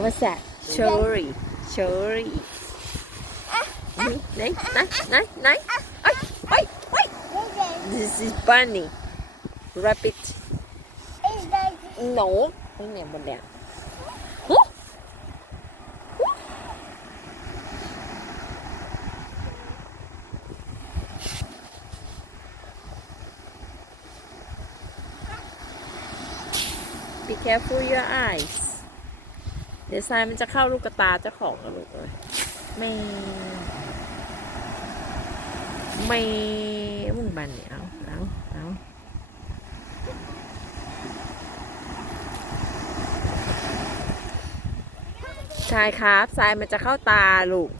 What's that? Chori. Cherry. Này, này, này, này. Ôi, ôi, ôi. This is bunny. Rabbit. No. Cái này mình đẹp. Be careful your eyes เดี๋ยวทรายมันจะเข้าลูกตาเจ้าของนะลูกเลยไม่ไม่มึงบันเนี่ยเอาเอาเอาทรายครับทรายมันจะเข้าตาลูก